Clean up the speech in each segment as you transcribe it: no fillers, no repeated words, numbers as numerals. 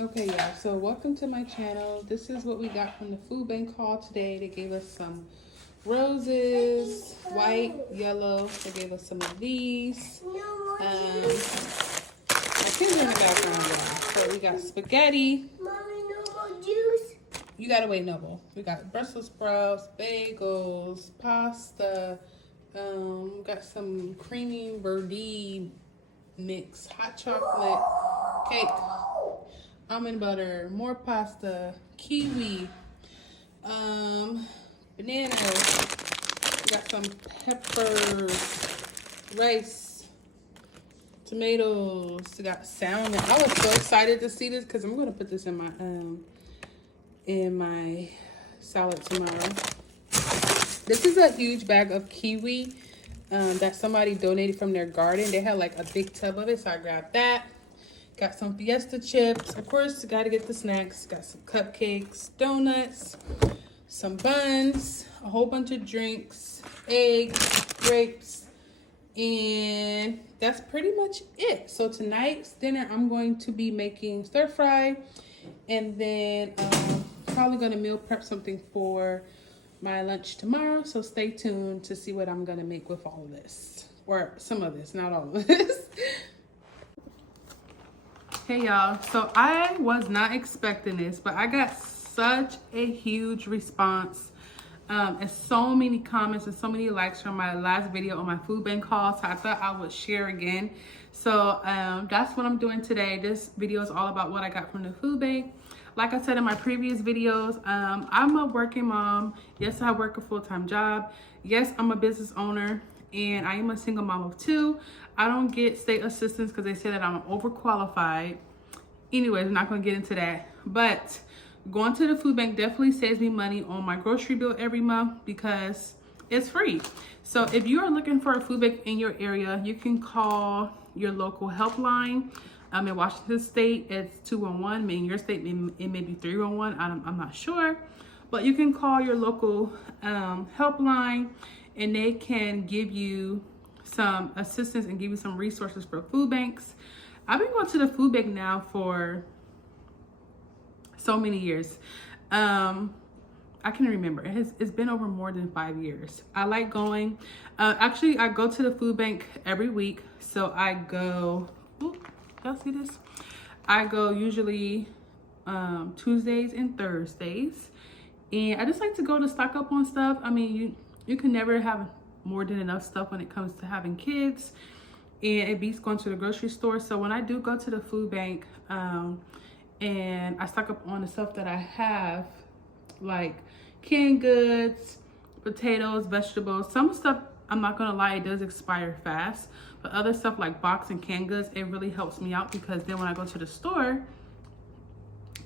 Okay, y'all, so welcome to my channel. This is what we got from the food bank haul today. They gave us some roses, white, yellow. They gave us some of these. My kids are in the background, y'all. So we got spaghetti. Mommy, no more juice. You gotta wait, Noble. We got Brussels sprouts, bagels, pasta. Got some creamy verdie mix, hot chocolate cake, almond butter, more pasta, kiwi, bananas. We got some peppers, rice, tomatoes. We got salmon. I was so excited to see this because I'm gonna put this in my salad tomorrow. This is a huge bag of kiwi that somebody donated from their garden. They had like a big tub of it, so I grabbed that. Got some Fiesta chips. Of course, got to get the snacks. Got some cupcakes, donuts, some buns, a whole bunch of drinks, eggs, grapes, and that's pretty much it. So tonight's dinner, I'm going to be making stir fry, and then probably going to meal prep something for my lunch tomorrow. So stay tuned to see what I'm going to make with all of this, or some of this, not all of this. Hey y'all, so I was not expecting this, but I got such a huge response and so many comments and so many likes from my last video on my food bank haul, so I thought I would share again. So that's what I'm doing today. This video is all about what I got from the food bank. Like I said in my previous videos, I'm a working mom. Yes, I work a full-time job. Yes, I'm a business owner, and I am a single mom of 2. I don't get state assistance because they say that I'm overqualified. Anyways, I'm not going to get into that. But going to the food bank definitely saves me money on my grocery bill every month because it's free. So if you are looking for a food bank in your area, you can call your local helpline. In Washington State, it's 211. In your state, it may be 311. I'm not sure. But you can call your local helpline, and they can give you some assistance and give you some resources for food banks. I've been going to the food bank now for so many years. I can remember. It's been over more than 5 years. I like going. Actually, I go to the food bank every week. So I go, y'all see this? I go usually Tuesdays and Thursdays. And I just like to go to stock up on stuff. I mean, you can never have more than enough stuff when it comes to having kids, and it beats going to the grocery store. So when I do go to the food bank and I stock up on the stuff that I have, like canned goods, potatoes, vegetables, some stuff, I'm not gonna lie, it does expire fast, but other stuff like box and canned goods, it really helps me out because then when I go to the store,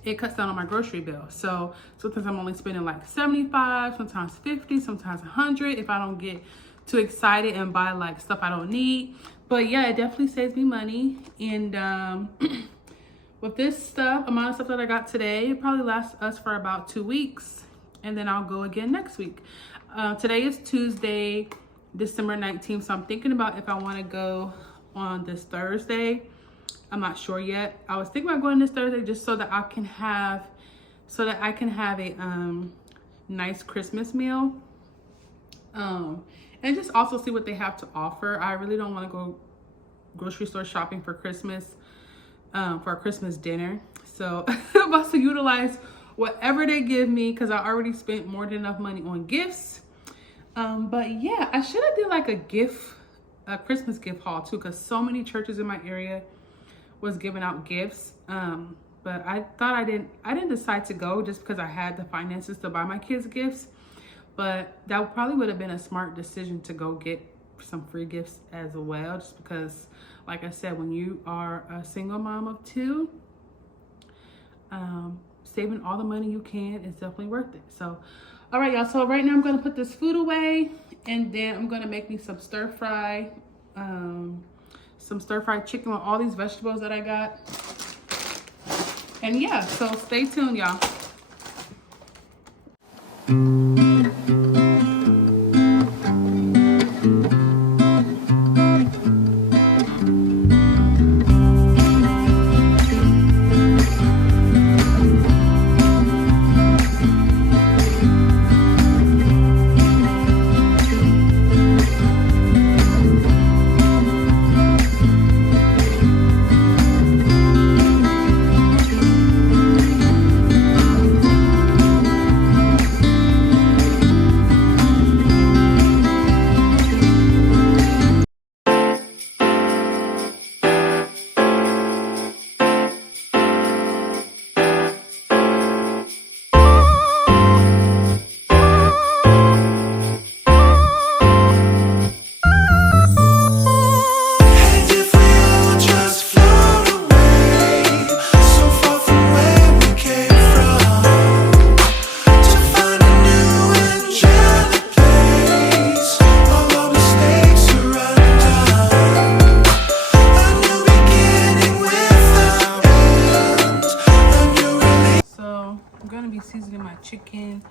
it cuts down on my grocery bill. So sometimes I'm only spending like 75, sometimes 50, sometimes 100 if I don't get too excited and buy like stuff I don't need. But yeah, it definitely saves me money. And with this amount of stuff that I got today, it probably lasts us for about 2 weeks, and then I'll go again next week. Today is Tuesday, December 19th, so I'm thinking about if I want to go on this Thursday. I'm not sure yet. I was thinking about going this Thursday just so that I can have a nice Christmas meal, and just also see what they have to offer. I really don't want to go grocery store shopping for Christmas, for a Christmas dinner. So I'm about to utilize whatever they give me because I already spent more than enough money on gifts. But yeah, I should have did like a Christmas gift haul too, because so many churches in my area was giving out gifts. But I thought I didn't decide to go just because I had the finances to buy my kids gifts. But that probably would have been a smart decision to go get some free gifts as well, just because, like I said, when you are a single mom of 2, saving all the money you can is definitely worth it. So all right, y'all, so right now I'm going to put this food away, and then I'm going to make me some stir fry chicken with all these vegetables that I got. And yeah, so stay tuned, y'all. be seasoning my chicken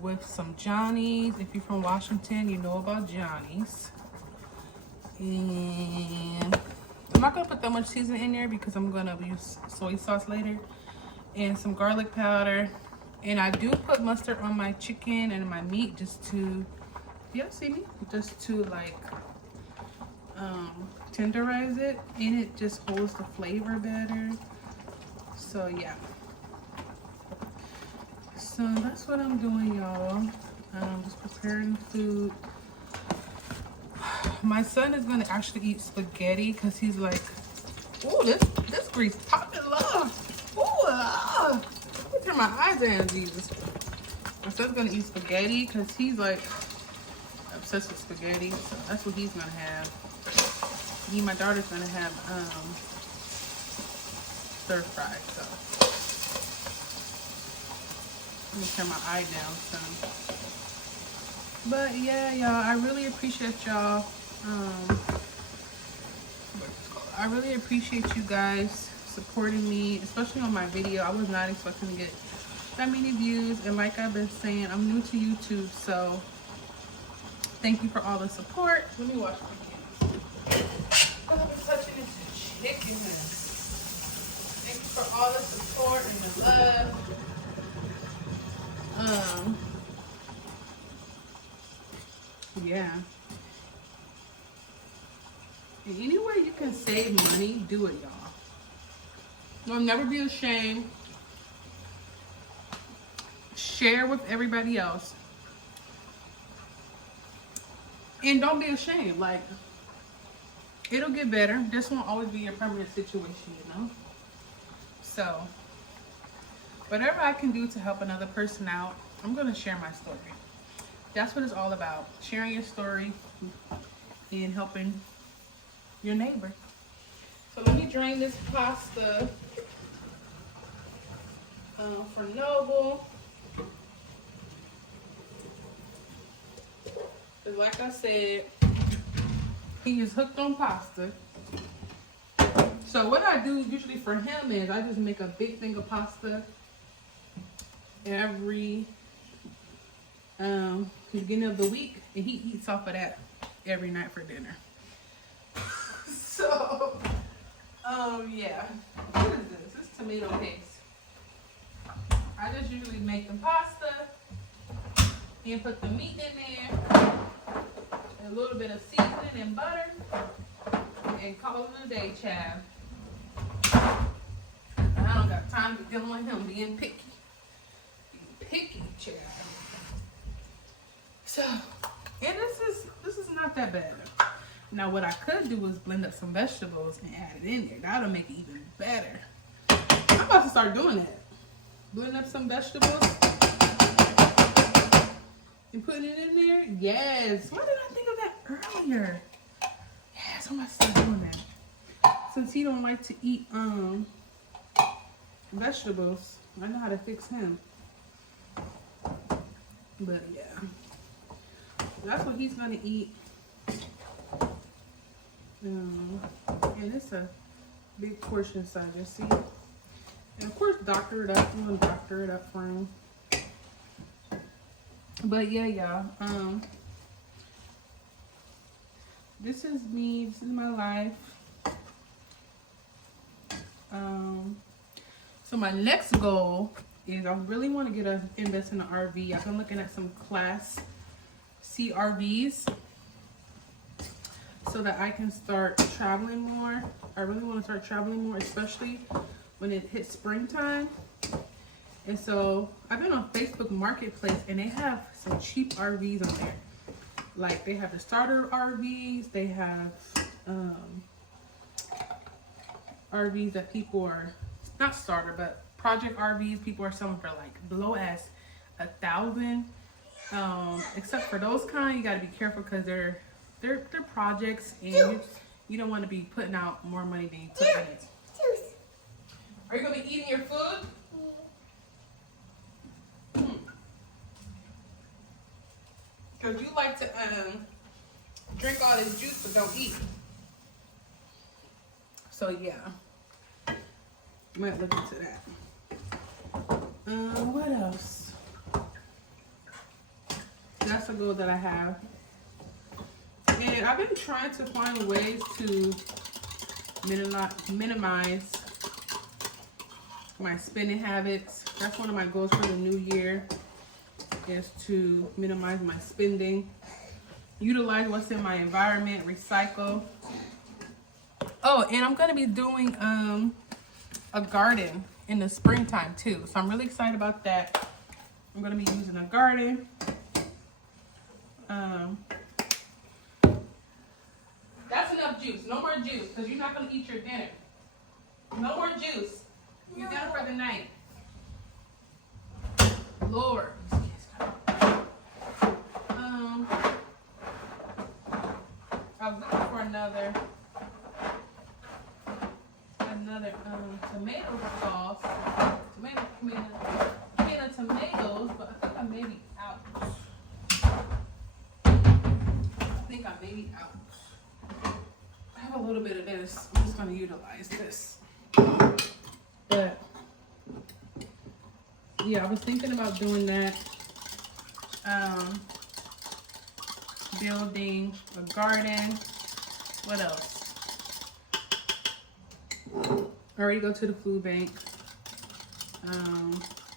with some Johnny's. If you're from Washington, you know about Johnny's. And I'm not gonna put that much seasoning in there because I'm gonna use soy sauce later. And some garlic powder. And I do put mustard on my chicken and my meat just to, y'all see me? Just to like tenderize it, and it just holds the flavor better. So yeah. So that's what I'm doing, y'all. Just preparing the food. My son is gonna actually eat spaghetti because he's like, oh, this grease popping low. Oh, let me turn my eyes down, Jesus. My son's gonna eat spaghetti because he's like obsessed with spaghetti. So that's what he's gonna have. Me and my daughter's gonna have stir fry. So I'm gonna turn my eye down some. But yeah, y'all, I really appreciate y'all. I really appreciate you guys supporting me, especially on my video. I was not expecting to get that many views, and like I've been saying, I'm new to YouTube, so thank you for all the support. Let me wash my hands. I've been touching into chicken. Thank you for all the support and the love. Yeah. And anywhere you can save money, do it, y'all. You'll never be ashamed. Share with everybody else. And don't be ashamed. Like, it'll get better. This won't always be your permanent situation, you know? So, whatever I can do to help another person out, I'm going to share my story. That's what it's all about. Sharing your story and helping your neighbor. So let me drain this pasta for Noble. Because like I said, he is hooked on pasta. So what I do usually for him is I just make a big thing of pasta every beginning of the week, and he eats off of that every night for dinner. So yeah, what is this? This is tomato paste. I just usually make the pasta and put the meat in there, a little bit of seasoning and butter, and call it a day, child. I don't got time to be dealing with him being picky. Picky, child. So, and this is not that bad. Now what I could do is blend up some vegetables and add it in there. That'll make it even better. I'm about to start doing that. Blend up some vegetables and putting it in there. Yes. Why did I think of that earlier? Yes, I'm about to start doing that. Since he don't like to eat vegetables, I know how to fix him. But yeah. That's what he's gonna eat. And it's a big portion size, you see. And of course, doctor it up. I'm gonna doctor it up for him. But yeah, y'all. This is me. This is my life. So my next goal is I really want to invest in an RV. I've been looking at some Class C RVs so that I can start traveling more. I really want to start traveling more, especially when it hits springtime. And so I've been on Facebook Marketplace, and they have some cheap RVs on there. Like they have the starter RVs, they have RVs that people are, not starter, but project RVs people are selling for like below as $1,000. Except for those kind, you got to be careful because they're projects, and you don't want to be putting out more money than you put in it. Are you gonna be eating your food? Because you like to drink all this juice but don't eat. So yeah, might look into that. What else? That's a goal that I have. And I've been trying to find ways to minimize my spending habits. That's one of my goals for the new year, is to minimize my spending, utilize what's in my environment, recycle. Oh, and I'm gonna be doing a garden in the springtime too, so I'm really excited about that. I'm gonna be using a garden. That's enough juice. No more juice, because you're not gonna eat your dinner. No more juice. You're done for the night. Lord. I was looking for another tomato sauce. Tomatoes, but I think I may be out. I have a little bit of this. I'm just gonna utilize this. But yeah, I was thinking about doing that. Building a garden. What else? I already go to the food bank.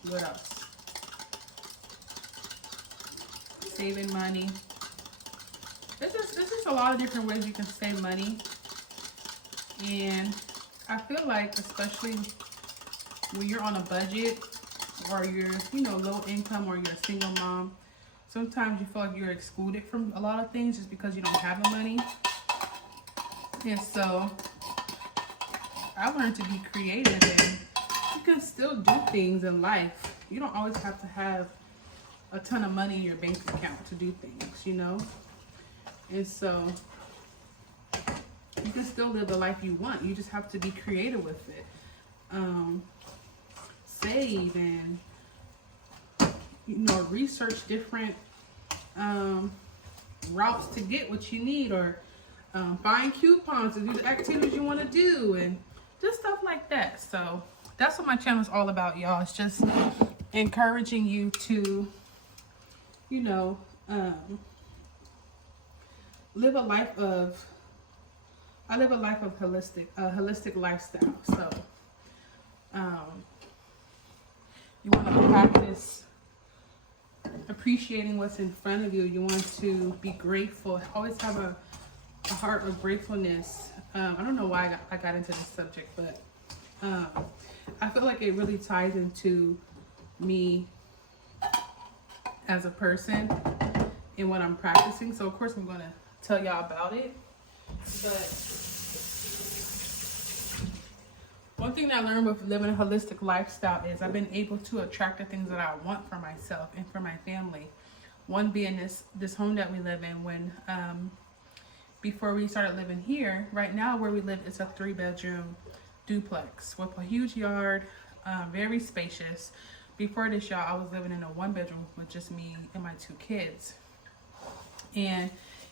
What else? Saving money. There's just a lot of different ways you can save money. And I feel like, especially when you're on a budget, or you're, low income, or you're a single mom, sometimes you feel like you're excluded from a lot of things just because you don't have the money. And so I learned to be creative, and you can still do things in life. You don't always have to have a ton of money in your bank account to do things, And so you can still live the life you want. You just have to be creative with it. Save and, research different routes to get what you need, or find coupons to do the activities you want to do, and just stuff like that. So that's what my channel is all about, y'all. It's just encouraging you to, live a life of holistic lifestyle. So you want to practice appreciating what's in front of you. You want to be grateful. Always have a heart of gratefulness. I don't know why I got into this subject, but I feel like it really ties into me as a person and what I'm practicing. So of course I'm going to tell y'all about it. But one thing that I learned with living a holistic lifestyle is I've been able to attract the things that I want for myself and for my family. One being this home that we live in. When before we started living here, right now where we live, it's a 3-bedroom duplex with a huge yard, very spacious. Before this, y'all, I was living in a 1-bedroom with just me and my 2 kids. And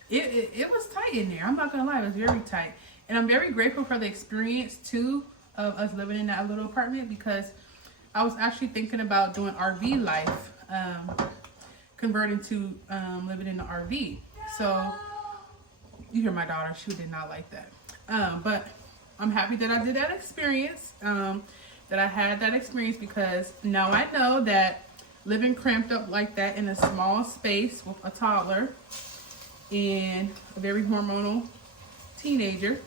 it was tight in there. I'm not gonna lie, it was very tight. And I'm very grateful for the experience too of us living in that little apartment, because I was actually thinking about doing RV life, converting to living in the RV. So you hear my daughter, she did not like that. But I'm happy that I did that experience, that I had that experience, because now I know that living cramped up like that in a small space with a toddler and a very hormonal teenager,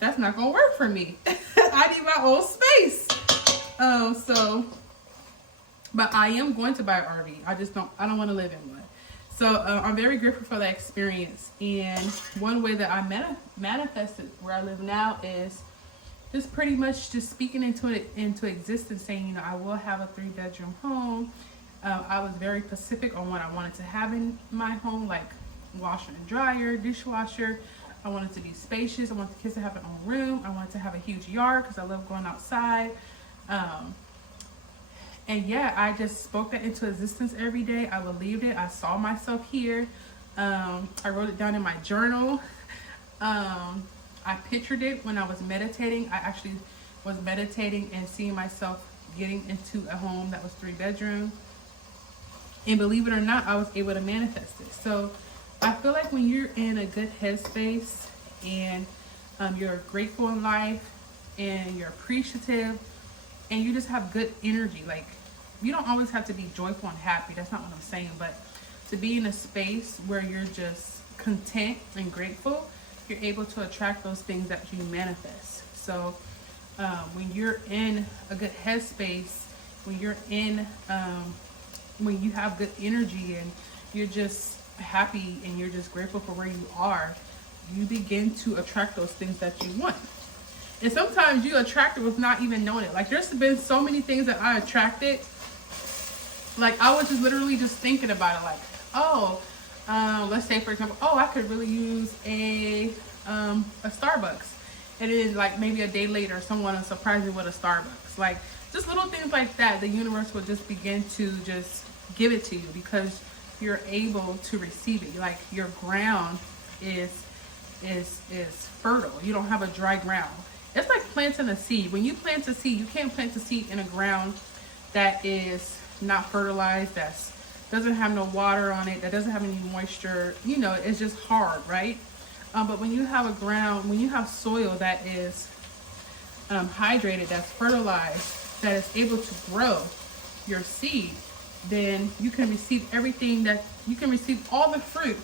that's not gonna work for me. I need my own space. But I am going to buy an RV. I don't want to live in one. So I'm very grateful for that experience. And one way that I manifested where I live now is just pretty much just speaking into existence, saying, I will have a 3-bedroom home. I was very specific on what I wanted to have in my home, like washer and dryer, dishwasher. I wanted to be spacious. I want the kids to have their own room. I wanted to have a huge yard because I love going outside. And yeah, I just spoke that into existence every day. I believed it. I saw myself here. I wrote it down in my journal. I pictured it when I was meditating. I actually was meditating and seeing myself getting into a home that was 3 bedroom. And believe it or not, I was able to manifest it. So I feel like when you're in a good headspace and you're grateful in life and you're appreciative and you just have good energy, like you don't always have to be joyful and happy. That's not what I'm saying. But to be in a space where you're just content and grateful, you're able to attract those things that you manifest. So when you're in a good headspace, when you're in, when you have good energy and you're just happy and you're just grateful for where you are, you begin to attract those things that you want. And sometimes you attract it with not even knowing it. Like there's been so many things that I attracted. Like I was just literally just thinking about it. Like, oh, let's say for example, oh, I could really use a Starbucks. And then like maybe a day later, someone will surprise me with a Starbucks. Like just little things like that, the universe will just begin to just give it to you because you're able to receive it. Like your ground is fertile. You don't have a dry ground. It's like planting a seed. When you plant a seed, you can't plant a seed in a ground that is not fertilized, that doesn't have no water on it, that doesn't have any moisture. You know, it's just hard, right? But when you have a ground, when you have soil that is hydrated, that's fertilized, that is able to grow your seed, then you can receive everything that, you can receive all the fruit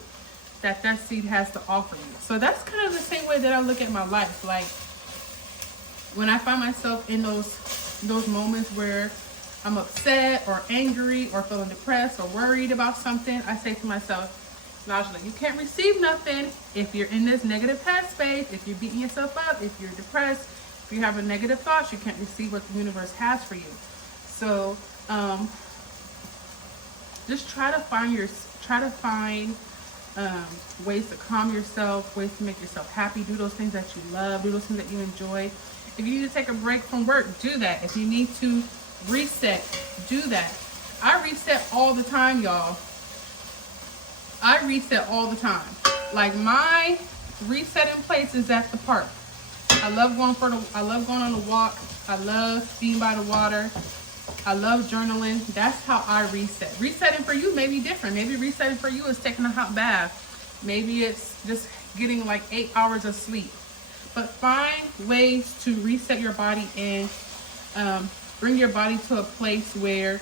that that seed has to offer you. So that's kind of the same way that I look at my life. Like when I find myself in those moments where I'm upset or angry or feeling depressed or worried about something, I say to myself, Najala, you can't receive nothing if you're in this negative headspace, if you're beating yourself up, if you're depressed, if you have a negative thoughts, you can't receive what the universe has for you. So just try to find ways to calm yourself, ways to make yourself happy, do those things that you love, do those things that you enjoy. If you need to take a break from work, do that. If you need to reset, do that. I reset all the time, y'all. I reset all the time. Like my resetting place is at the park. I love going on a walk. I love being by the water. I love journaling. That's how I reset. Resetting for you may be different. Maybe resetting for you is taking a hot bath. Maybe it's just getting like 8 hours of sleep. But find ways to reset your body and bring your body to a place where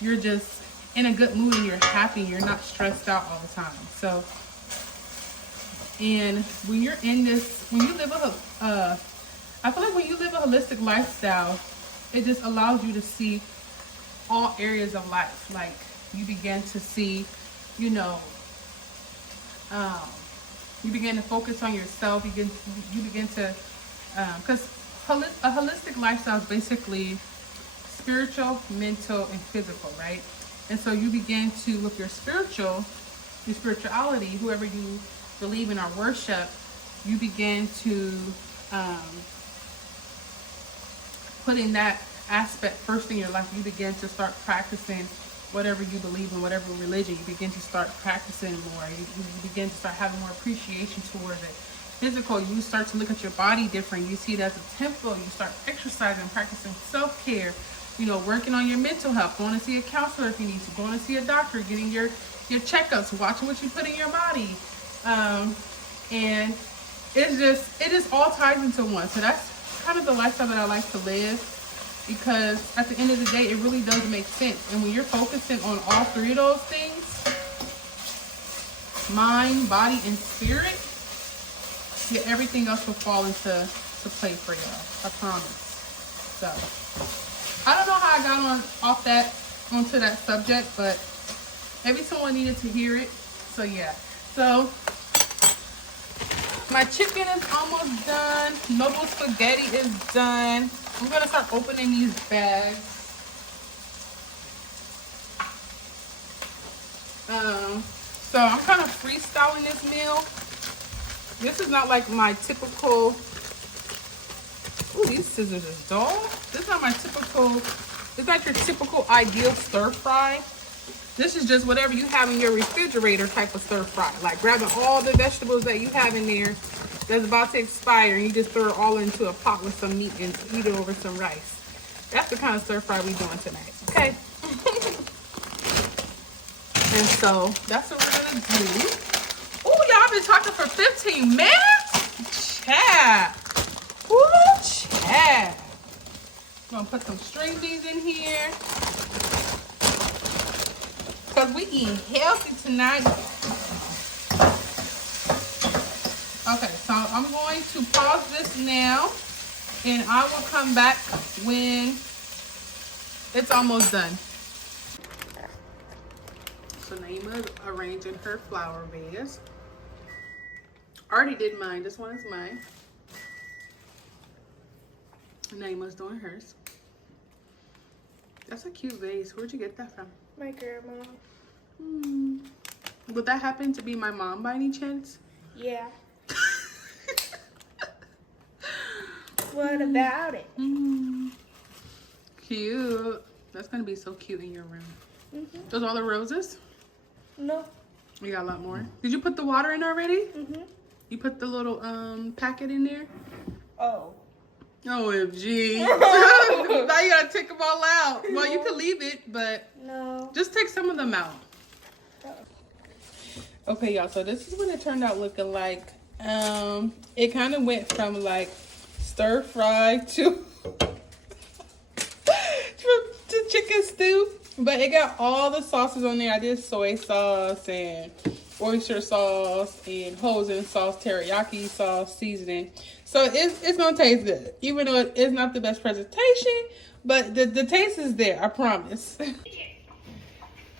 you're just in a good mood and you're happy and you're not stressed out all the time. So, and when you're in this, when you live I feel like when you live a holistic lifestyle, it just allows you to see all areas of life. Like you begin to see, you know, you begin to focus on yourself. You begin to, because a holistic lifestyle is basically spiritual, mental, and physical, right? And so you begin to, with your spirituality, whoever you believe in or worship, you begin to put in that aspect first in your life. You begin to start practicing whatever you believe in, whatever religion. You begin to start practicing more. You begin to start having more appreciation towards it. Physical, you start to look at your body different. You see it as a temple. You start exercising, practicing self-care. You know, working on your mental health, going to see a counselor if you need to, going to see a doctor, getting your checkups, watching what you put in your body. And it just all ties into one. So that's kind of the lifestyle that I like to live, because at the end of the day, it really does make sense. And when you're focusing on all three of those things, mind, body, and spirit, everything else will fall into place for y'all. I promise. So I don't know how I got onto that subject, but maybe someone needed to hear it. So yeah. So my chicken is almost done. Noble spaghetti is done. I'm gonna start opening these bags. So I'm kind of freestyling this meal. This is not like my typical. Ooh, these scissors is dull. This is not my typical. It's not your typical ideal stir fry. This is just whatever you have in your refrigerator type of stir fry. Like grabbing all the vegetables that you have in there that's about to expire, and you just throw it all into a pot with some meat and eat it over some rice. That's the kind of stir fry we doing tonight, okay? And so that's what we're gonna do. Oh, y'all been talking for 15 minutes? Chat. Ooh, chat. I'm gonna put some string beans in here. Cause we eating healthy tonight. Okay, so I'm going to pause this now and I will come back when it's almost done. So Naima's arranging her flower vase. Already did mine. This one is mine. Naima's doing hers. That's a cute vase. Where'd you get that from? My grandma. Would that happen to be my mom by any chance? Yeah. What about it? Cute. That's gonna be so cute in your room. Mm-hmm. Those all the roses? No. We got a lot more. Did you put the water in already? Mm-hmm. You put the little packet in there? Oh. OMG. Now you gotta take them all out. Well, you could leave it, but No. just take some of them out. Okay, y'all, so this is what it turned out looking like. It kind of went from like stir fry to chicken stew, but it got all the sauces on there. I did soy sauce and oyster sauce and hoisin sauce, teriyaki sauce, seasoning. So it's gonna taste good, even though it's not the best presentation, but the taste is there, I promise.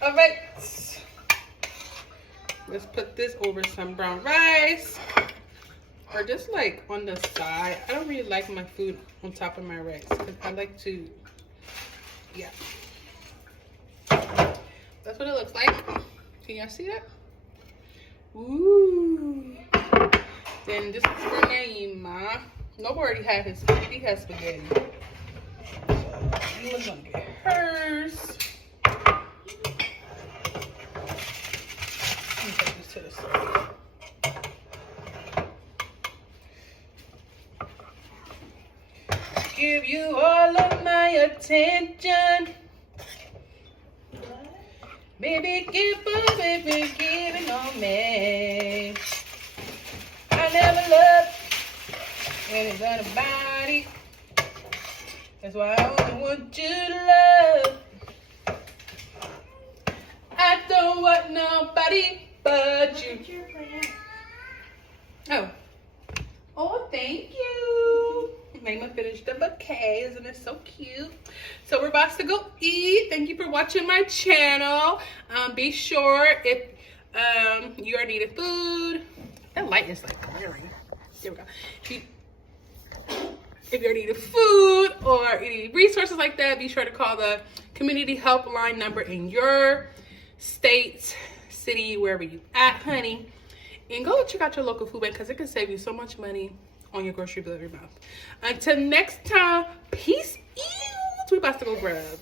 All right. Let's put this over some brown rice. Or just like on the side. I don't really like my food on top of my rice. Because I like to, yeah. That's what it looks like. Can y'all see that? Ooh. Then this is for Naima. Noah already had his food. He has spaghetti. So Naima's gonna get hers. To the side. Give you all of my attention. Baby, give it on me. I never loved anybody. That's why I only want you to love. I don't want nobody but you. Oh, thank you. Naima finished the bouquet. Isn't it so cute? So we're about to go eat. Thank you for watching my channel. Be sure if you are needing food. That light is like glaring. There we go. If you're needing food or any resources like that, be sure to call the community helpline number in your state, city, wherever you at, honey. And go check out your local food bank because it can save you so much money on your grocery bill every month. Until next time, peace out. We about to go grab